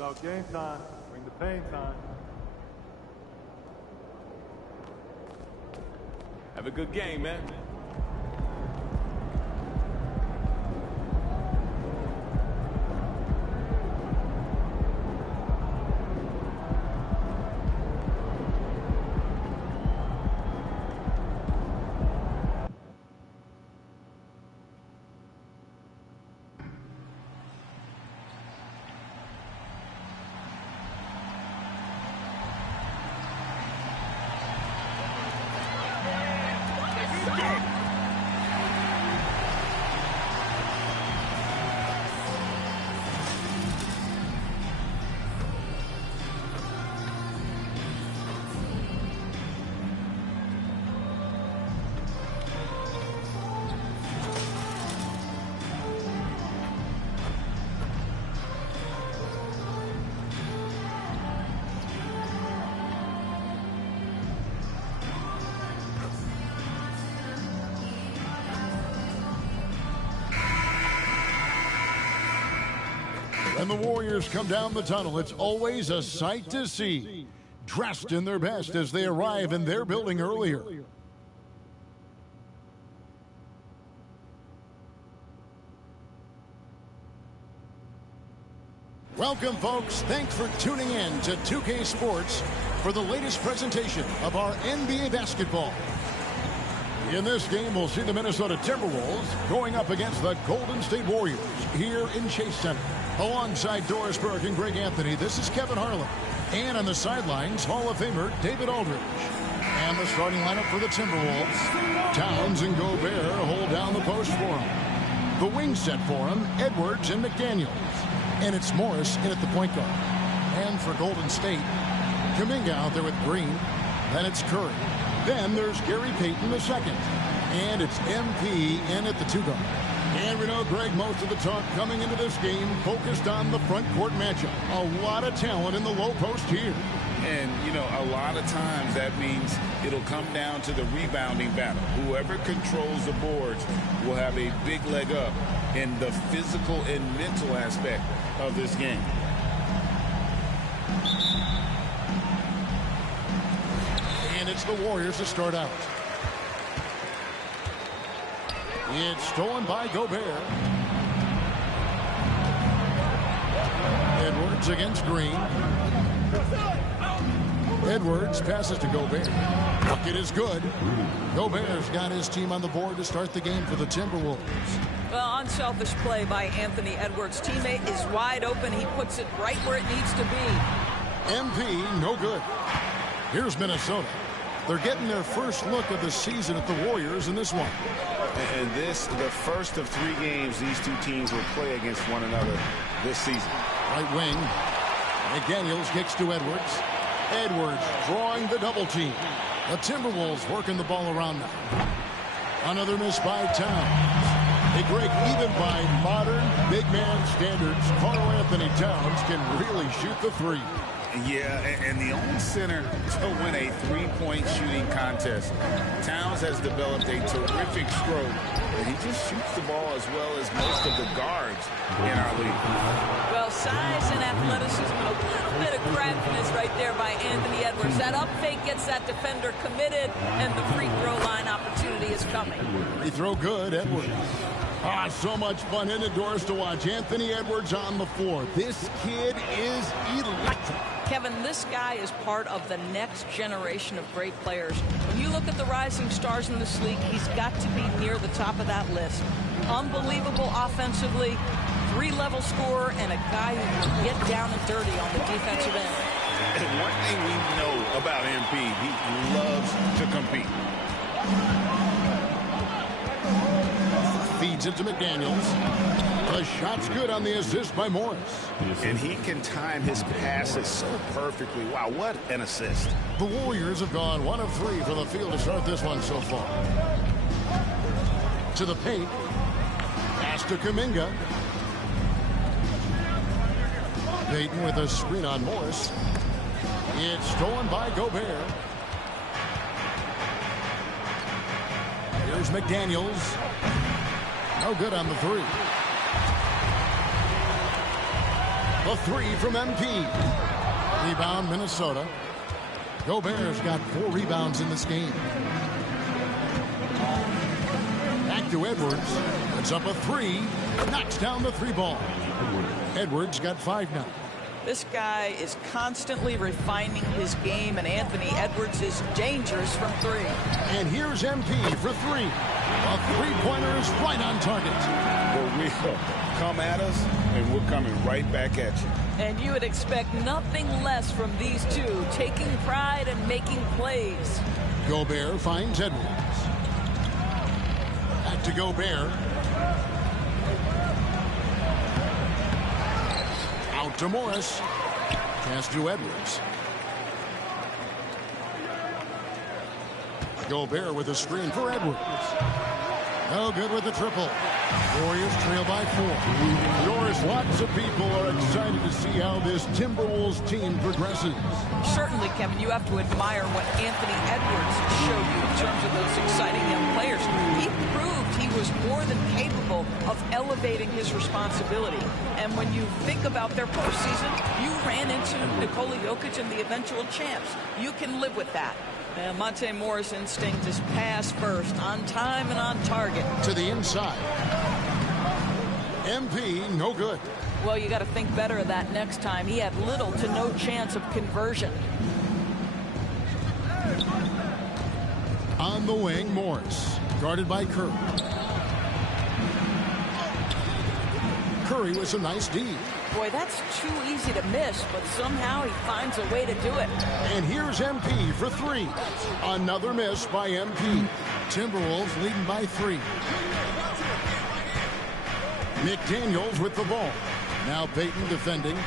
About game time. Bring the pain time. Have a good game, man. And the Warriors come down the tunnel. It's always a sight to see. Dressed in their best as they arrive in their building earlier. Welcome, folks. Thanks for tuning in to 2K Sports for the latest presentation of our NBA basketball. In this game, we'll see the Minnesota Timberwolves going up against the Golden State Warriors here in Chase Center. Alongside Doris Burke and Greg Anthony, this is Kevin Harlan. And on the sidelines, Hall of Famer David Aldridge. And the starting lineup for the Timberwolves. Towns and Gobert hold down the post for them. The wing set for them, Edwards and McDaniels. And it's Morris in at the point guard. And for Golden State, Kuminga out there with Green. Then it's Curry. Then there's Gary Payton the second. And it's MP in at the two guard. And we know, Greg, most of the talk coming into this game focused on the front court matchup. A lot of talent in the low post here. And, you know, a lot of times that means it'll come down to the rebounding battle. Whoever controls the boards will have a big leg up in the physical and mental aspect of this game. And it's the Warriors to start out. It's stolen by Gobert. Edwards against Green. Edwards passes to Gobert. Bucket is good. Gobert's got his team on the board to start the game for the Timberwolves. Well, unselfish play by Anthony Edwards. Teammate is wide open. He puts it right where it needs to be. MP, no good. Here's Minnesota. They're getting their first look of the season at the Warriors in this one. And this, the first of 3 games these two teams will play against one another this season. Right wing. McDaniels kicks to Edwards. Edwards drawing the double team. The Timberwolves working the ball around now. Another miss by Towns. They break even by modern big man standards. Karl Anthony Towns can really shoot the three. Yeah, and the only center to win a three-point shooting contest. Towns has developed a terrific stroke, and he just shoots the ball as well as most of the guards in our league. Well, size and athleticism, a little bit of craftiness right there by Anthony Edwards. That up fake gets that defender committed, and the free throw line opportunity is coming. Free throw good, Edwards. So much fun indoors to watch. Anthony Edwards on the floor. This kid is electric. Kevin, this guy is part of the next generation of great players. When you look at the rising stars in this league, he's got to be near the top of that list. Unbelievable offensively, 3-level scorer, and a guy who can get down and dirty on the defensive end. And one thing we know about MP, he loves to compete. Feeds it to McDaniels. The shot's good on the assist by Morris. And he can time his passes so perfectly. Wow, what an assist. The Warriors have gone 1 of 3 from the field to start this one so far. To the paint. Pass to Kuminga. Payton with a screen on Morris. It's stolen by Gobert. Here's McDaniels. No good on the three. The three from MP. Rebound, Minnesota. Gobert's got 4 rebounds in this game. Back to Edwards. It's up a 3. Knocks down the 3 ball. Edwards got 5 now. This guy is constantly refining his game, and Anthony Edwards is dangerous from 3. And here's MP for 3. A 3-pointer is right on target. For real. Come at us, and we're coming right back at you. And you would expect nothing less from these two, taking pride and making plays. Gobert finds Edwards. Back to Gobert. Out to Morris. Pass to Edwards. Gobert with a screen for Edwards. No good with the triple. Warriors trail by 4. Yours, lots of people are excited to see how this Timberwolves team progresses. Certainly, Kevin, you have to admire what Anthony Edwards showed you in terms of those exciting young players. He proved he was more than capable of elevating his responsibility. And when you think about their postseason, you ran into Nikola Jokic and the eventual champs. You can live with that. And Monte Morris' instinct is pass first, on time and on target. To the inside. MP, no good. Well, you got to think better of that next time. He had little to no chance of conversion. On the wing, Morris. Guarded by Curry. Curry with some nice D. Boy, that's too easy to miss, but somehow he finds a way to do it. And here's MP for 3. Another miss by MP. Timberwolves leading by 3. McDaniels with the ball. Now Payton defending.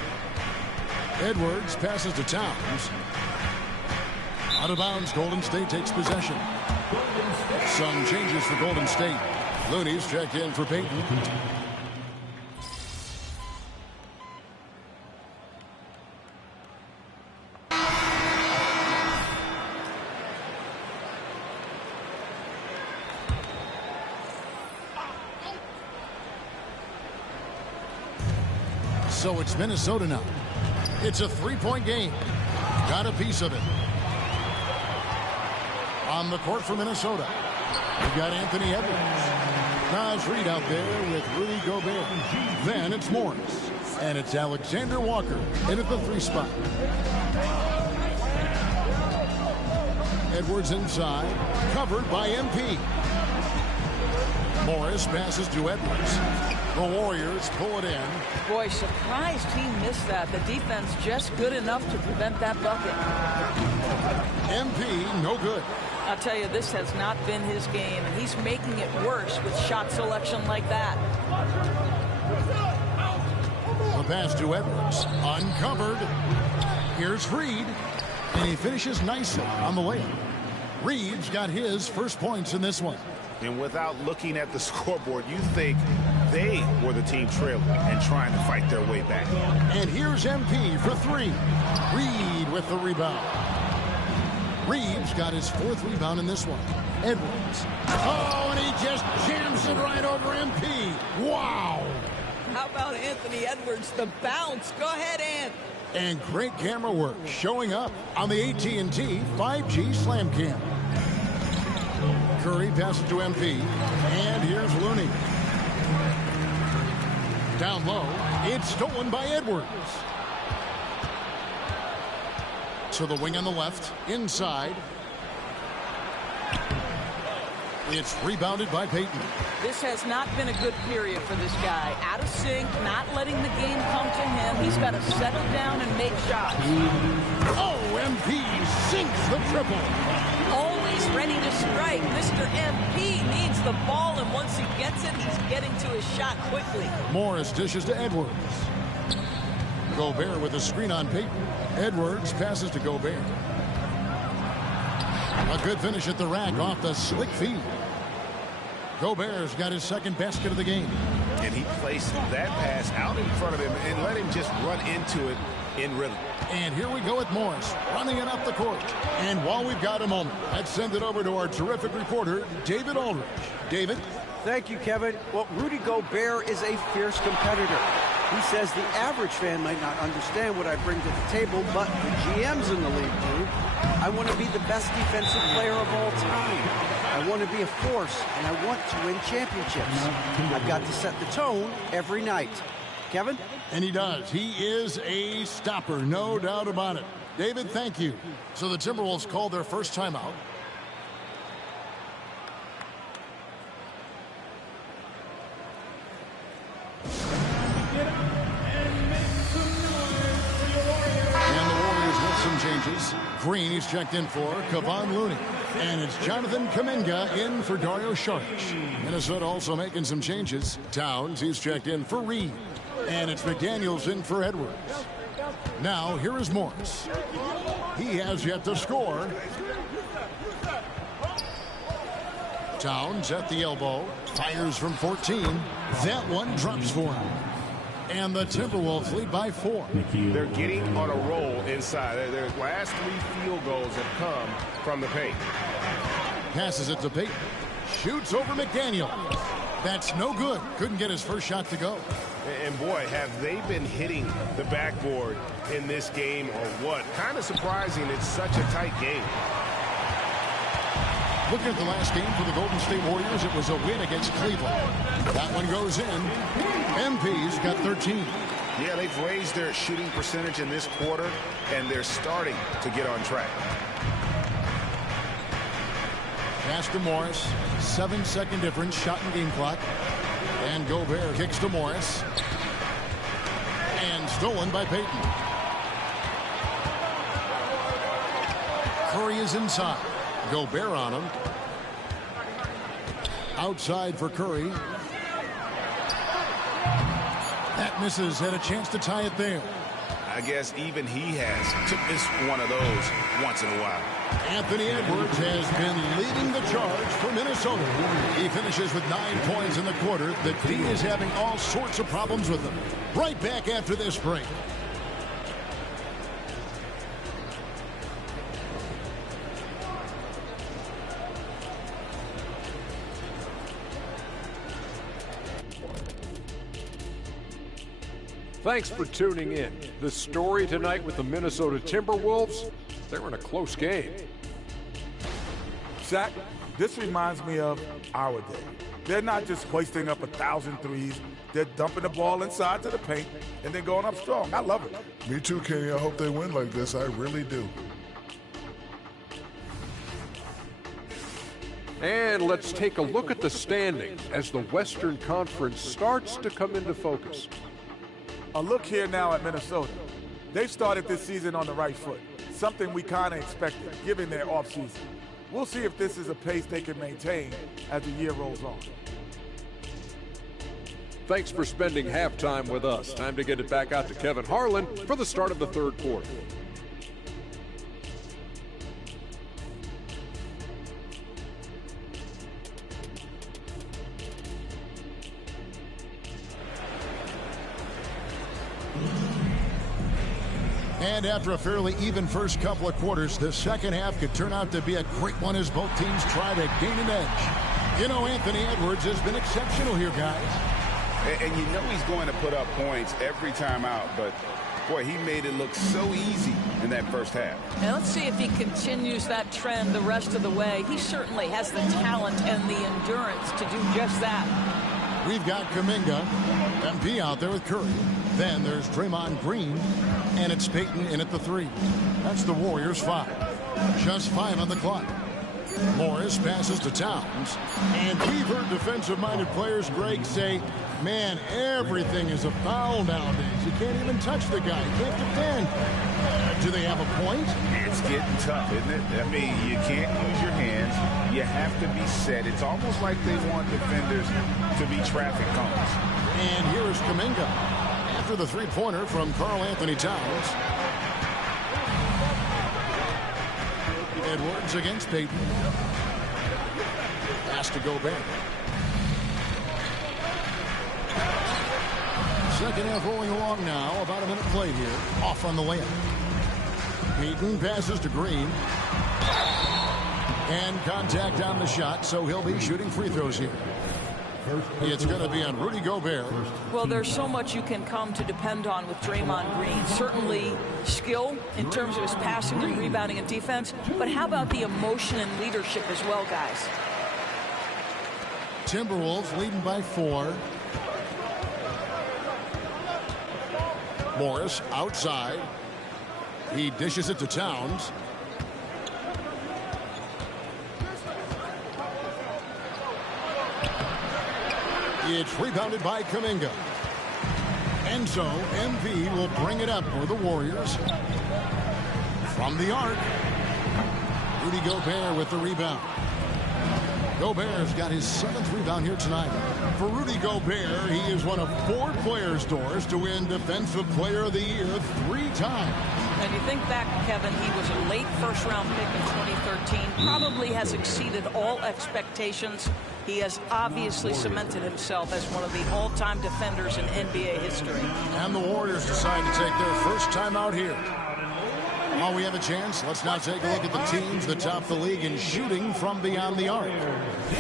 Edwards passes to Towns. Out of bounds, Golden State takes possession. Some changes for Golden State. Looney's checked in for Payton. So it's Minnesota now. It's a 3-point game. Got a piece of it. On the court for Minnesota, we've got Anthony Edwards. Naz Reid out there with Rudy Gobert. Then it's Morris. And it's Alexander Walker in at the 3 spot. Edwards inside, covered by MP. Morris passes to Edwards. The Warriors pull it in. Boy, surprised he missed that. The defense just good enough to prevent that bucket. MP, no good. I'll tell you, this has not been his game, and he's making it worse with shot selection like that. The pass to Edwards. Uncovered. Here's Reid. And he finishes nicely on the layup. Reid's got his first points in this one. And without looking at the scoreboard, you think they were the team trailing and trying to fight their way back. And here's MP for 3. Reid with the rebound. Reid's got his 4th rebound in this one. Edwards. Oh, and he just jams it right over MP. Wow. How about Anthony Edwards, the bounce? Go ahead, Ant. And great camera work showing up on the AT&T 5G Slam Cam. Curry passes to MP. And here's Looney. Down low. It's stolen by Edwards. To the wing on the left. Inside. It's rebounded by Payton. This has not been a good period for this guy. Out of sync, not letting the game come to him. He's got to settle down and make shots. Oh, MP sinks the triple. Always ready to strike. Mr. MP needs the ball, and once he gets it, he's getting to his shot quickly. Morris dishes to Edwards. Gobert with a screen on Payton. Edwards passes to Gobert. A good finish at the rack off the slick feed. Gobert's got his 2nd basket of the game. And he placed that pass out in front of him and let him just run into it in rhythm. And here we go with Morris running it up the court. And while we've got a moment, let's send it over to our terrific reporter, David Aldridge. David? Thank you, Kevin. Well, Rudy Gobert is a fierce competitor. He says the average fan might not understand what I bring to the table, but the GMs in the league do. I want to be the best defensive player of all time. I want to be a force, and I want to win championships. I've got to set the tone every night. Kevin? And he does. He is a stopper, no doubt about it. David, thank you. So the Timberwolves called their first timeout. And the Warriors with some changes. Green is checked in for Kevon Looney. And it's Jonathan Kuminga in for Dario Saric. Minnesota also making some changes. Towns, he's checked in for Reed. And it's McDaniels in for Edwards. Now, here is Morris. He has yet to score. Towns at the elbow. Fires from 14. That one drops for him. And the Timberwolves lead by 4. They're getting on a roll inside. Their last 3 field goals have come from the paint. Passes it to Payton. Shoots over McDaniel. That's no good. Couldn't get his first shot to go. And boy, have they been hitting the backboard in this game or what? Kind of surprising it's such a tight game. Looking at the last game for the Golden State Warriors, it was a win against Cleveland. That one goes in. MP's got 13. Yeah, they've raised their shooting percentage in this quarter, and they're starting to get on track. Pass to Morris. 7-second difference, shot in game clock. And Gobert kicks to Morris. And stolen by Payton. Curry is inside. Gobert on him. Outside for Curry. That misses. Had a chance to tie it there. I guess even he has took this one of those once in a while. Anthony Edwards has been leading the charge for Minnesota. He finishes with 9 points in the quarter. The D is having all sorts of problems with him. Right back after this break. Thanks for tuning in. The story tonight with the Minnesota Timberwolves, they're in a close game. Shaq, this reminds me of our day. They're not just hoisting up 1,000 threes. They're dumping the ball inside to the paint and then going up strong. I love it. Me too, Kenny. I hope they win like this. I really do. And let's take a look at the standings as the Western Conference starts to come into focus. A look here now at Minnesota. They started this season on the right foot, something we kind of expected, given their offseason. We'll see if this is a pace they can maintain as the year rolls on. Thanks for spending halftime with us. Time to get it back out to Kevin Harlan for the start of the third quarter. And after a fairly even first couple of quarters, the second half could turn out to be a great one as both teams try to gain an edge. You know, Anthony Edwards has been exceptional here, guys. And you know he's going to put up points every time out, but boy, he made it look so easy in that first half. And let's see if he continues that trend the rest of the way. He certainly has the talent and the endurance to do just that. We've got Kuminga, MP out there with Curry. Then there's Draymond Green, and it's Payton in at the 3. That's the Warriors' 5. Just 5 on the clock. Morris passes to Towns. And we've heard defensive-minded players, Greg, say, man, everything is a foul nowadays. You can't even touch the guy. You can't defend. Do they have a point? It's getting tough, isn't it? I mean, you can't use your hands. You have to be set. It's almost like they want defenders to be traffic cones. And here is Kuminga after the three-pointer from Karl Anthony Towns. Edwards against Payton. Pass to Gobert. Second half rolling along now. About a minute played here. Off on the layup. Payton passes to Green. And contact on the shot, so he'll be shooting free throws here. It's going to be on Rudy Gobert. Well, there's so much you can come to depend on with Draymond Green. Certainly skill in terms of his passing and rebounding and defense, but how about the emotion and leadership as well, guys? Timberwolves leading by 4. Morris outside. He dishes it to Towns. It's rebounded by Kuminga. And so MP will bring it up for the Warriors. From the arc, Rudy Gobert with the rebound. Gobert's got his 7th rebound here tonight. For Rudy Gobert, he is one of 4 players, Doris, to win Defensive Player of the Year 3 times. And you think back, Kevin, he was a late first-round pick in 2013. Probably has exceeded all expectations. He has obviously cemented himself as one of the all-time defenders in NBA history. And the Warriors decide to take their first time out here. While we have a chance, let's now take a look at the teams that top the league in shooting from beyond the arc.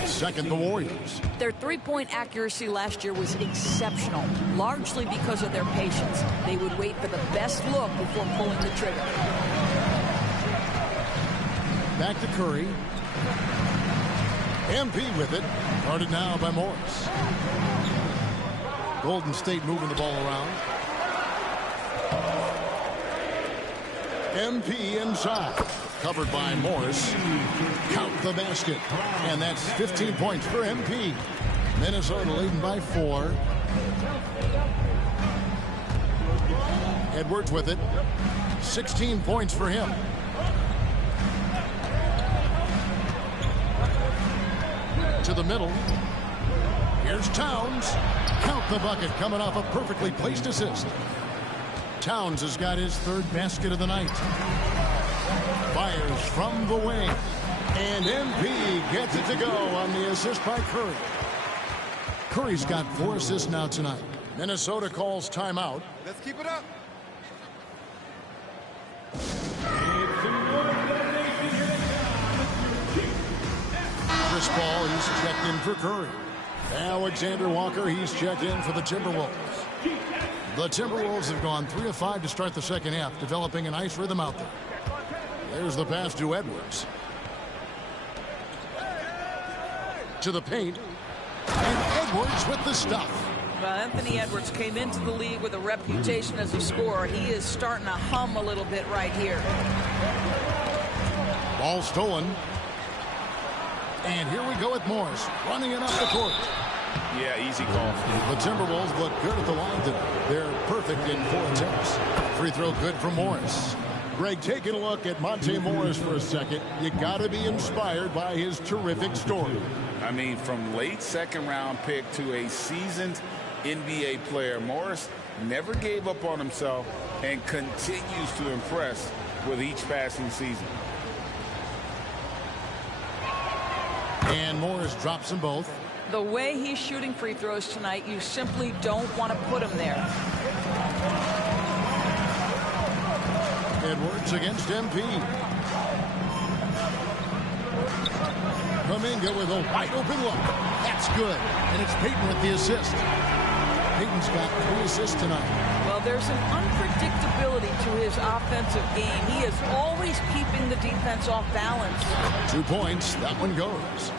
Second, the Warriors. Their three-point accuracy last year was exceptional, largely because of their patience. They would wait for the best look before pulling the trigger. Back to Curry. MP with it. Guarded now by Morris. Golden State moving the ball around. MP inside. Covered by Morris. Count the basket. And that's 15 points for MP. Minnesota leading by 4. Edwards with it. 16 points for him. To the middle. Here's Towns. Count the bucket, coming off a perfectly placed assist. Towns has got his 3rd basket of the night. Fires from the wing. And MP gets it to go on the assist by Curry. Curry's got 4 assists now tonight. Minnesota calls timeout. Let's keep it up. Chris Paul, he's checked in for Curry. Alexander Walker, he's checked in for the Timberwolves. The Timberwolves have gone 3 of 5 to start the second half, developing a nice rhythm out there. There's the pass to Edwards. To the paint. And Edwards with the stuff. Well, Anthony Edwards came into the league with a reputation as a scorer. He is starting to hum a little bit right here. Ball stolen. And here we go with Morris running it up the court. Yeah, easy call. The Timberwolves look good at the line today. They're perfect in 4 attempts. Free throw good for Morris. Greg, taking a look at Monte Morris for a second. You got to be inspired by his terrific story. I mean, from late second-round pick to a seasoned NBA player, Morris never gave up on himself and continues to impress with each passing season. And Morris drops them both. The way he's shooting free throws tonight, you simply don't want to put him there. Edwards against MP. Kuminga with a wide open look. That's good. And it's Payton with the assist. Payton's got 3 assists tonight. Well, there's an unpredictability to his offensive game. He is always keeping the defense off balance. 2 points. That one goes.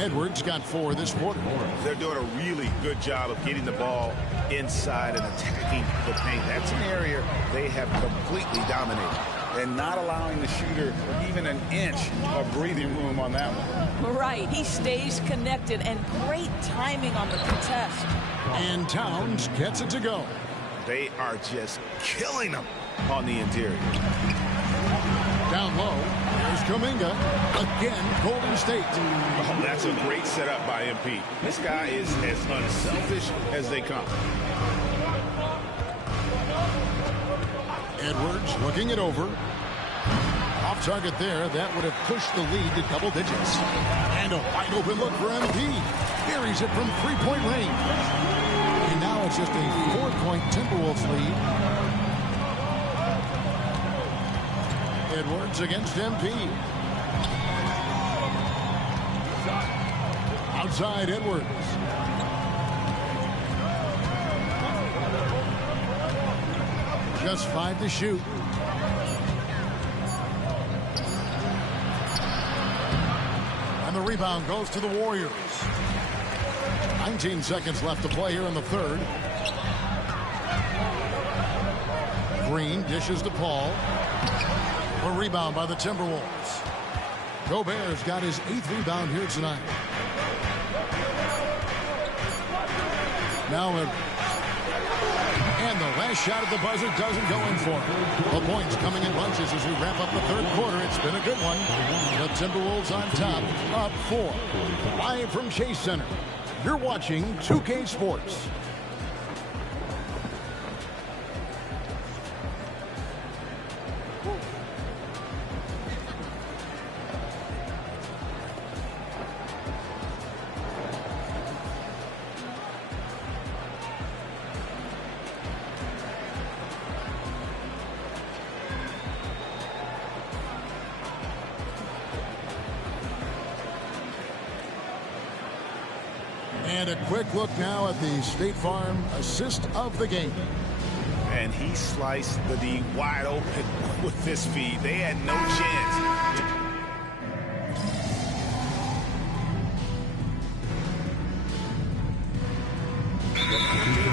Edwards got 4 this quarter. They're doing a really good job of getting the ball inside and attacking the paint. That's an area they have completely dominated. And not allowing the shooter even an inch of breathing room on that one. Right. He stays connected, and great timing on the contest. And Towns gets it to go. They are just killing them on the interior. Down low, there's Kuminga. Again, Golden State. Oh, that's a great setup by MP. This guy is as unselfish as they come. Edwards looking it over. Off target there. That would have pushed the lead to double digits. And a wide open look for MP. Buries it from 3-point range. And now it's just a 4-point Timberwolves lead. Edwards against MP. Outside Edwards. Just 5 to shoot. And the rebound goes to the Warriors. 19 seconds left to play here in the third. Green dishes to Paul. A rebound by the Timberwolves. Gobert's got his 8th rebound here tonight. Now, and the last shot at the buzzer doesn't go in for him. The points coming in bunches as we wrap up the third quarter. It's been a good one. The Timberwolves on top, up 4. Live from Chase Center, you're watching 2K Sports. And a quick look now at the State Farm assist of the game. And he sliced the D wide open with this feed. They had no chance.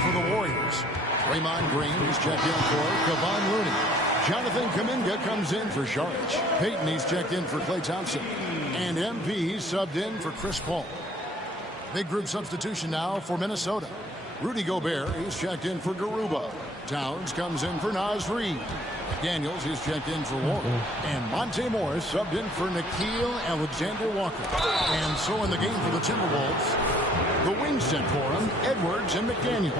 For the Warriors, Draymond Green is checked in for Kevon Looney. Jonathan Kuminga comes in for Saric. Peyton, he's checked in for Klay Thompson. And MP subbed in for Chris Paul. Big group substitution now for Minnesota. Rudy Gobert is checked in for Garuba. Towns comes in for Naz Reid. Daniels is checked in for Warren. And Monte Morris subbed in for Nickeil Alexander-Walker. And so in the game for the Timberwolves, the wings sent for him, Edwards and McDaniels.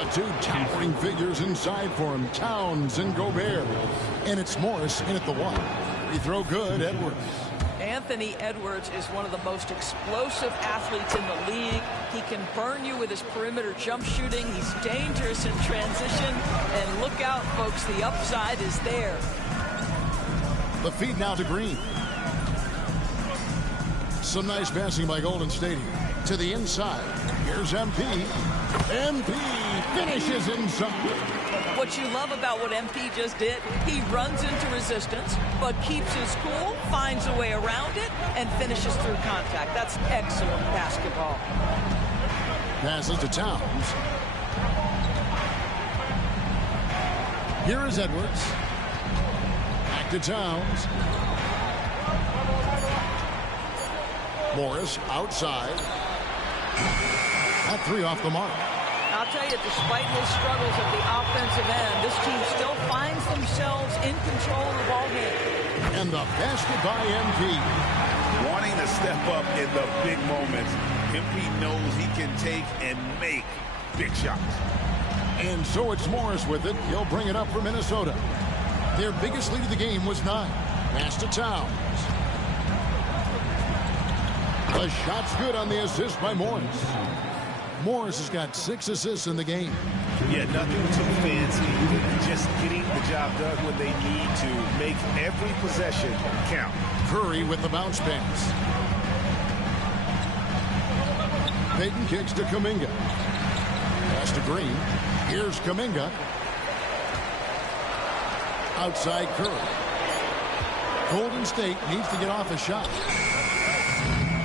The two towering figures inside for him, Towns and Gobert. And it's Morris in at the 1. Free throw good, Edwards. Anthony Edwards is one of the most explosive athletes in the league. He can burn you with his perimeter jump shooting. He's dangerous in transition. And look out, folks, the upside is there. The feed now to Green. Some nice passing by Golden State here. To the inside. Here's MP. MP finishes inside. What you love about what MP just did, he runs into resistance, but keeps his cool, finds a way around it, and finishes through contact. That's excellent basketball. Passes to Towns. Here is Edwards. Back to Towns. Morris outside. That 3 off the mark. I'll tell you, despite his struggles at the offensive end, this team still finds themselves in control of the ball game. And the basket by MP. Wanting to step up in the big moments, MP knows he can take and make big shots. And so it's Morris with it. He'll bring it up for Minnesota. Their biggest lead of the game was 9. Pass to Towns. The shot's good on the assist by Morris. Morris has got 6 assists in the game. Yeah, nothing too fancy. Just getting the job done when they need to. Make every possession count. Curry with the bounce pass. Peyton kicks to Kuminga. Pass to Green. Here's Kuminga. Outside Curry. Golden State needs to get off a shot.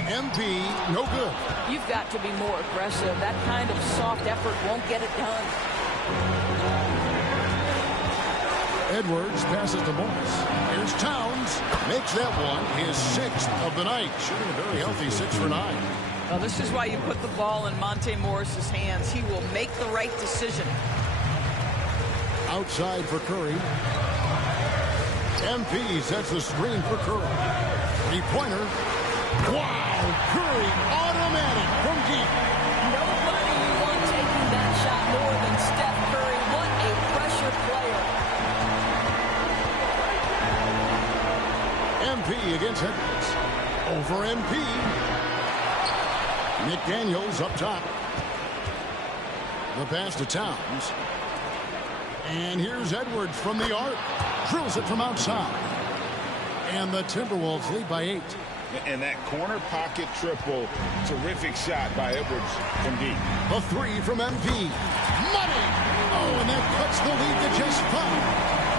MP, no good. You've got to be more aggressive. That kind of soft effort won't get it done. Edwards passes to Morris. Here's Towns. Makes that one his 6th of the night. Shooting a very healthy 6 for 9. Well, this is why you put the ball in Monte Morris's hands. He will make the right decision. Outside for Curry. MP sets the screen for Curry. 3-pointer. Wow! Curry automatic from deep. Nobody you want taking that shot more than Steph Curry. What a pressure player. MP against Edwards. Over MP. McDaniels up top. The pass to Towns. And here's Edwards from the arc. Drills it from outside. And the Timberwolves lead by 8. And that corner pocket triple, terrific shot by Edwards from deep. A three from MP. Money! Oh, and that cuts the lead to just 5.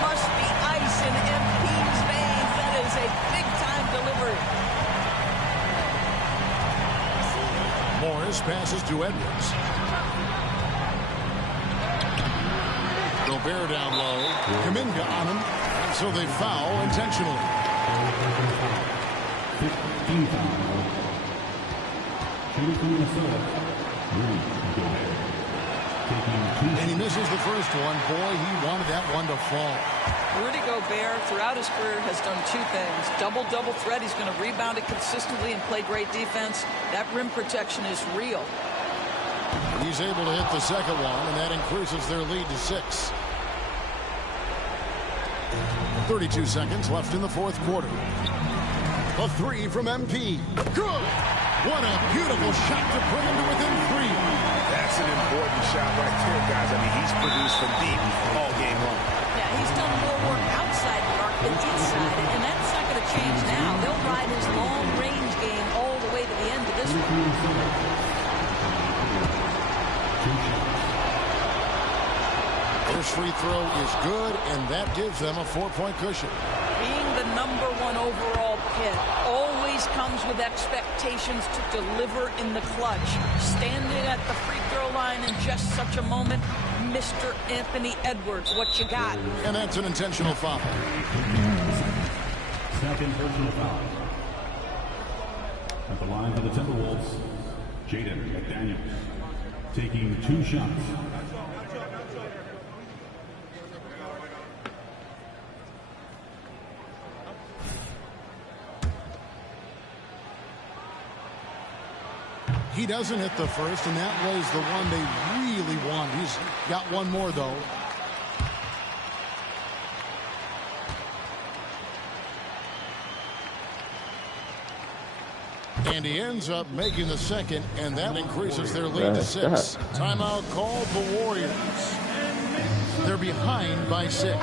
Must be ice in MP's veins. That is a big-time delivery. Morris passes to Edwards. Gobert down low. Kuminga on him. So they foul intentionally. And he misses the first one. Boy, he wanted that one to fall. Rudy Gobert, throughout his career, has done 2 things. Double threat. He's going to rebound it consistently and play great defense. That rim protection is real. He's able to hit the second one, and that increases their lead to 6. 32 seconds left in the fourth quarter. A three from MP. Good! What a beautiful shot to bring him to within 3. That's an important shot right there, guys. I mean, he's produced from deep all game long. Yeah, he's done more work outside the arc than inside, and that's not going to change now. They'll ride his long-range game all the way to the end of this one. First free throw is good, and that gives them a 4-point cushion. Being the #1 overall pick always comes with expectations to deliver in the clutch. Standing at the free throw line in just such a moment, Mr. Anthony Edwards, what you got? And that's an intentional foul. Second personal foul. At the line for the Timberwolves, Jaden McDaniels taking 2 shots. He doesn't hit the first, and that was the one they really want. He's got one more, though. And he ends up making the second, and that increases their lead to 6. Timeout called the Warriors. They're behind by 6.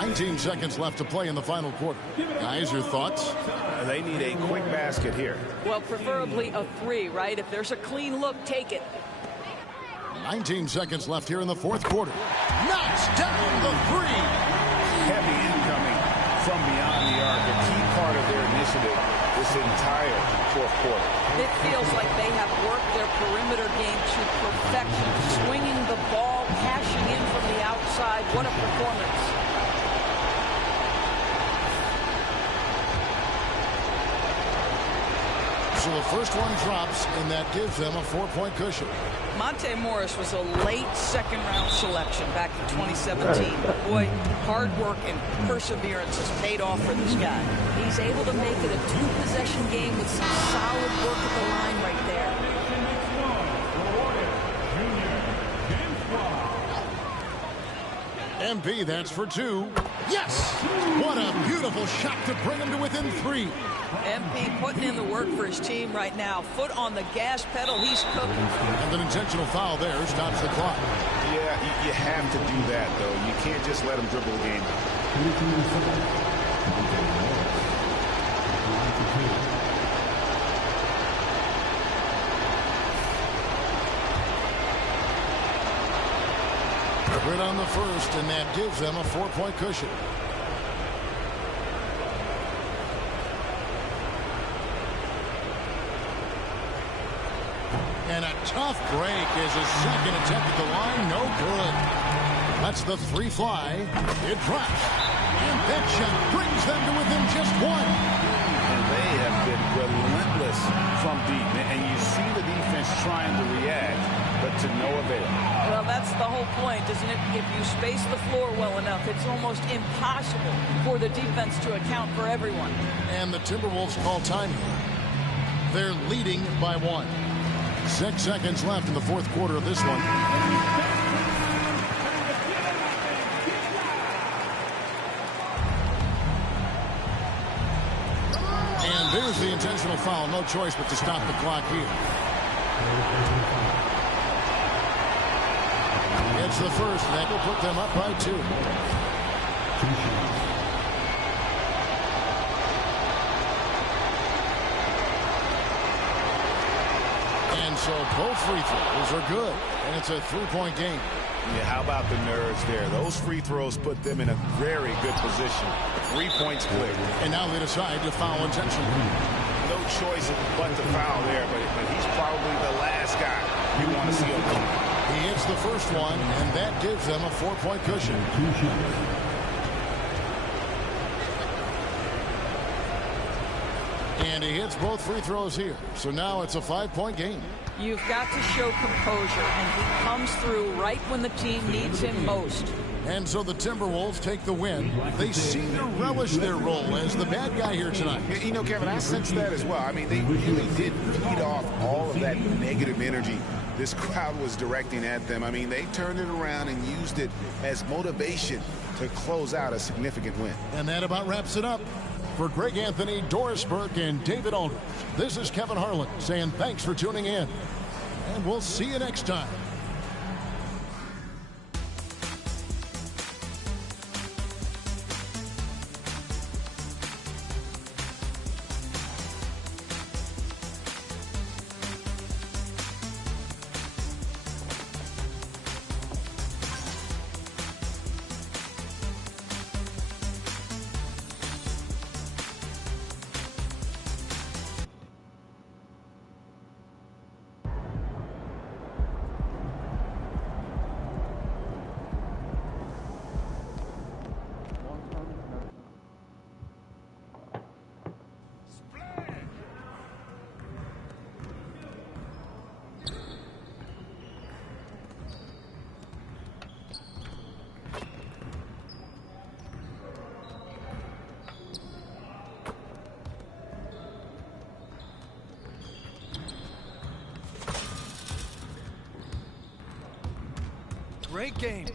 19 seconds left to play in the final quarter. Guys, your thoughts? They need a quick basket here. Well, preferably a 3, right? If there's a clean look, take it. 19 seconds left here in the fourth quarter. Knocks down the 3. Heavy incoming from beyond the arc. A key part of their initiative this entire fourth quarter. It feels like they have worked their perimeter game to perfection. Swinging the ball, cashing in from the outside. What a performance. So the first one drops, and that gives them a 4-point cushion. Monte Morris was a late second-round selection back in 2017. Boy, hard work and perseverance has paid off for this guy. He's able to make it a 2-possession game with some solid work at the line right there. MP, that's for 2. Yes! What a beautiful shot to bring him to within 3. MP putting in the work for his team right now. Foot on the gas pedal. He's cooking. And an intentional foul there stops the clock. Yeah, you have to do that, though. You can't just let him dribble the game. Right on the first, and that gives them a 4-point cushion. And a tough break is his second attempt at the line. No good. That's the 3 fly. It drops. And that shot brings them to within just 1. And they have been relentless from deep. And you see the defense trying to react, but to no avail. Well, that's the whole point, isn't it? If you space the floor well enough, it's almost impossible for the defense to account for everyone. And the Timberwolves call time here. They're leading by 1. 6 seconds left in the fourth quarter of this one. And there's the intentional foul. No choice but to stop the clock here. It's the first. That will put them up by 2. so both free throws are good, and it's a three-point game. Yeah, how about the nerves there? Those free throws put them in a very good position. 3 points clear. And now they decide to foul intentionally. No choice but to foul there, but he's probably the last guy you want to see him come. He hits the first one, and that gives them a 4-point cushion. 2 shots. And he hits both free throws here. So now it's a 5-point game. You've got to show composure, and he comes through right when the team needs him most. And so the Timberwolves take the win. They seem to relish their role as the bad guy here tonight. You know, Kevin, I sense that as well. I mean, they really did feed off all of that negative energy this crowd was directing at them. I mean, they turned it around and used it as motivation to close out a significant win. And that about wraps it up. For Greg Anthony, Doris Burke, and David Aldridge, this is Kevin Harlan saying thanks for tuning in. And we'll see you next time. Great game.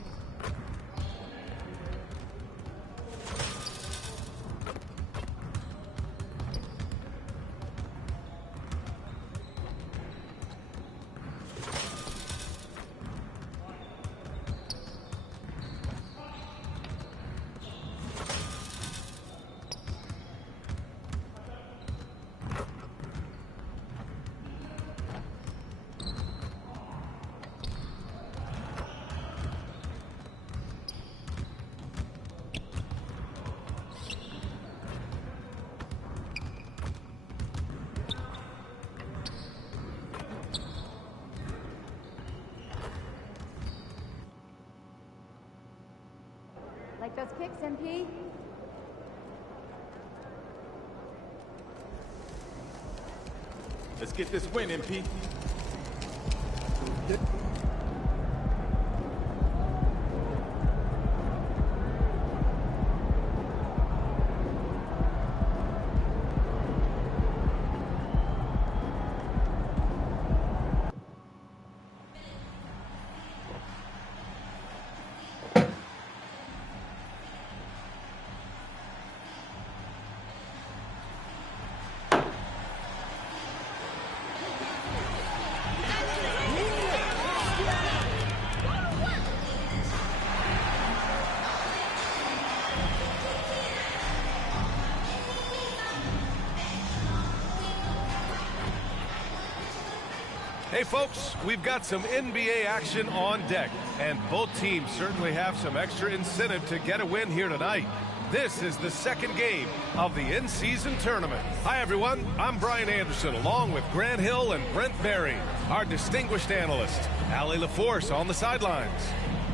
Like those kicks, MP? Let's get this win, MP. Hey folks, we've got some NBA action on deck, and both teams certainly have some extra incentive to get a win here tonight. This is the second game of the in-season tournament. Hi everyone, I'm Brian Anderson along with Grant Hill and Brent Berry, our distinguished analyst, Allie LaForce on the sidelines.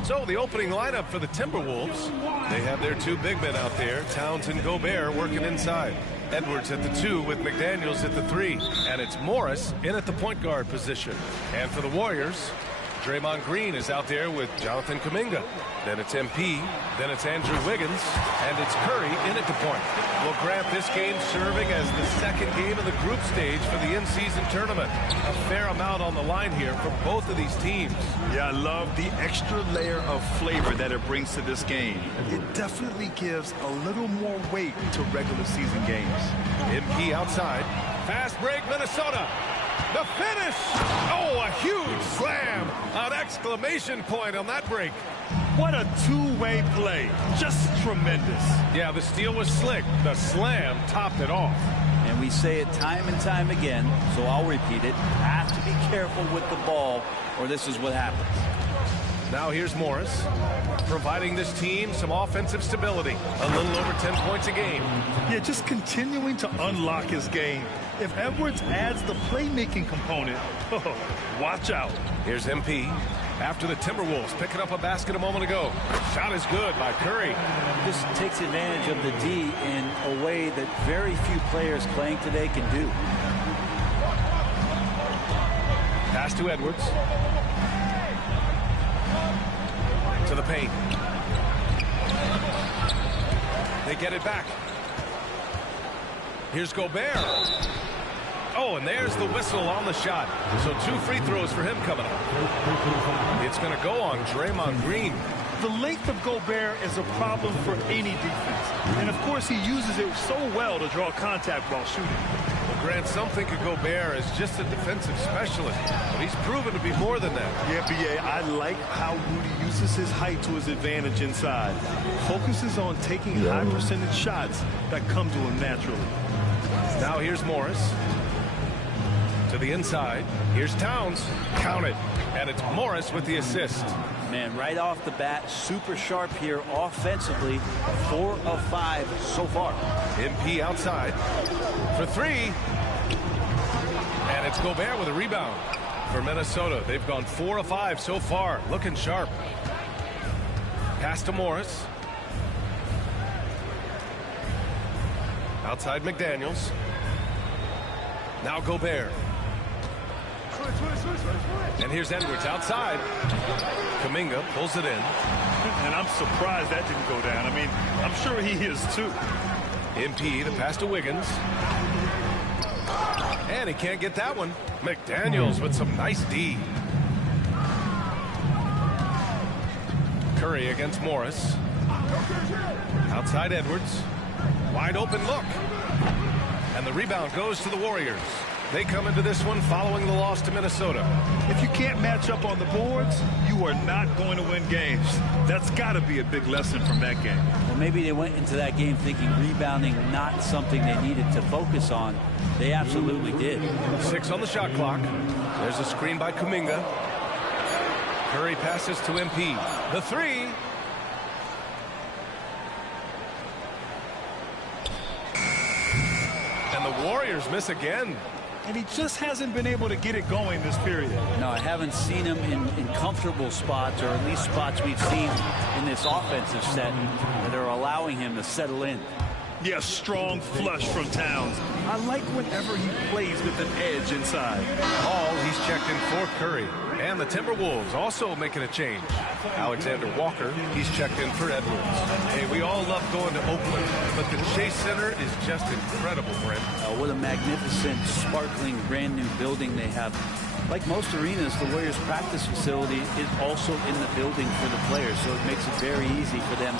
So the opening lineup for the Timberwolves, they have their two big men out there, Towns and Gobert working inside. Edwards at the 2 with McDaniels at the 3. And it's Morris in at the point guard position. And for the Warriors, Draymond Green is out there with Jonathan Kuminga. Then it's MP, then it's Andrew Wiggins, and it's Curry in at the point. Well, Grant, this game serving as the second game of the group stage for the in-season tournament. A fair amount on the line here for both of these teams. Yeah, I love the extra layer of flavor that it brings to this game. It definitely gives a little more weight to regular season games. MP outside. Fast break, Minnesota. The finish! Oh, a huge slam! An exclamation point on that break. What a two-way play. Just tremendous. Yeah, the steal was slick. The slam topped it off. And we say it time and time again, so I'll repeat it. Have to be careful with the ball, or this is what happens. Now here's Morris, providing this team some offensive stability. A little over 10 points a game. Yeah, just continuing to unlock his game. If Edwards adds the playmaking component, watch out. Here's MP. After the Timberwolves picking up a basket a moment ago. Shot is good by Curry. This takes advantage of the D in a way that very few players playing today can do. Pass to Edwards. To the paint. They get it back. Here's Gobert. Oh, and there's the whistle on the shot. So 2 free throws for him coming up. It's going to go on Draymond Green. The length of Gobert is a problem for any defense. And, of course, he uses it so well to draw contact while shooting. Well, Grant, some think of Gobert as just a defensive specialist, but he's proven to be more than that. Yeah, B.A., I like how Rudy uses his height to his advantage inside. Focuses on taking high percentage shots that come to him naturally. Now here's Morris. To the inside. Here's Towns. Count it. And it's Morris with the assist. Man, right off the bat, super sharp here offensively. 4 of 5 so far. MP outside for 3. And it's Gobert with a rebound for Minnesota. They've gone 4 of 5 so far. Looking sharp. Pass to Morris. Outside McDaniels. Now Gobert. And here's Edwards outside. Kuminga pulls it in. And I'm surprised that didn't go down. I mean, I'm sure he is too. MP, the pass to Wiggins. And he can't get that one. McDaniels with some nice D. Curry against Morris. Outside Edwards. Wide open look. And the rebound goes to the Warriors. They come into this one following the loss to Minnesota. If you can't match up on the boards, you are not going to win games. That's got to be a big lesson from that game. Well, maybe they went into that game thinking rebounding not something they needed to focus on. They absolutely did. 6 on the shot clock. There's a screen by Kuminga. Curry passes to MP. The 3. And the Warriors miss again. And he just hasn't been able to get it going this period. No, I haven't seen him in comfortable spots, or at least spots we've seen in this offensive set that are allowing him to settle in. Yeah, strong flush from Towns. I like whenever he plays with an edge inside. Hall, he's checked in for Curry. And the Timberwolves also making a change. Alexander Walker, he's checked in for Edwards. Hey, we all love going to Oakland, but the Chase Center is just incredible, Brent. What a magnificent, sparkling, brand new building they have. Like most arenas, the Warriors practice facility is also in the building for the players, so it makes it very easy for them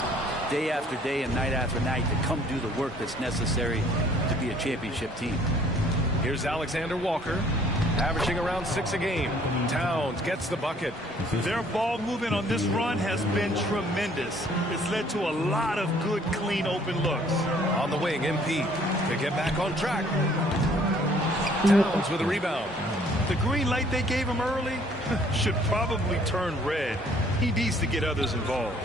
day after day and night after night to come do the work that's necessary to be a championship team. Here's Alexander Walker, averaging around 6 a game. Towns gets the bucket. Their ball movement on this run has been tremendous. It's led to a lot of good, clean, open looks. On the wing, MP to get back on track. Towns with a rebound. The green light they gave him early should probably turn red. He needs to get others involved.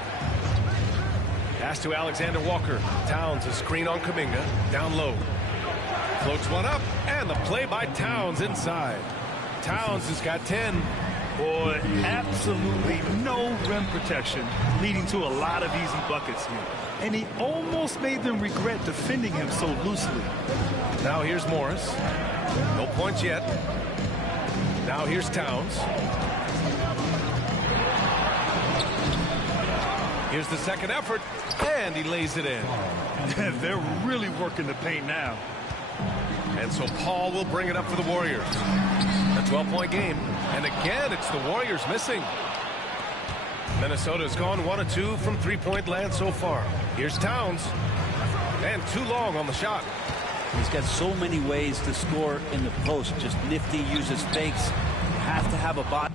Pass to Alexander Walker. Towns a screen on Kuminga. Down low. Floats one up, and the play by Towns inside. Towns has got 10. Boy, absolutely no rim protection, leading to a lot of easy buckets here. And he almost made them regret defending him so loosely. Now here's Morris. No points yet. Now here's Towns. Here's the second effort, and he lays it in. They're really working the paint now. And so Paul will bring it up for the Warriors. A 12-point game. And again, it's the Warriors missing. Minnesota's gone 1 of 2 from three-point land so far. Here's Towns. And too long on the shot. He's got so many ways to score in the post. Just nifty, uses fakes. You have to have a body.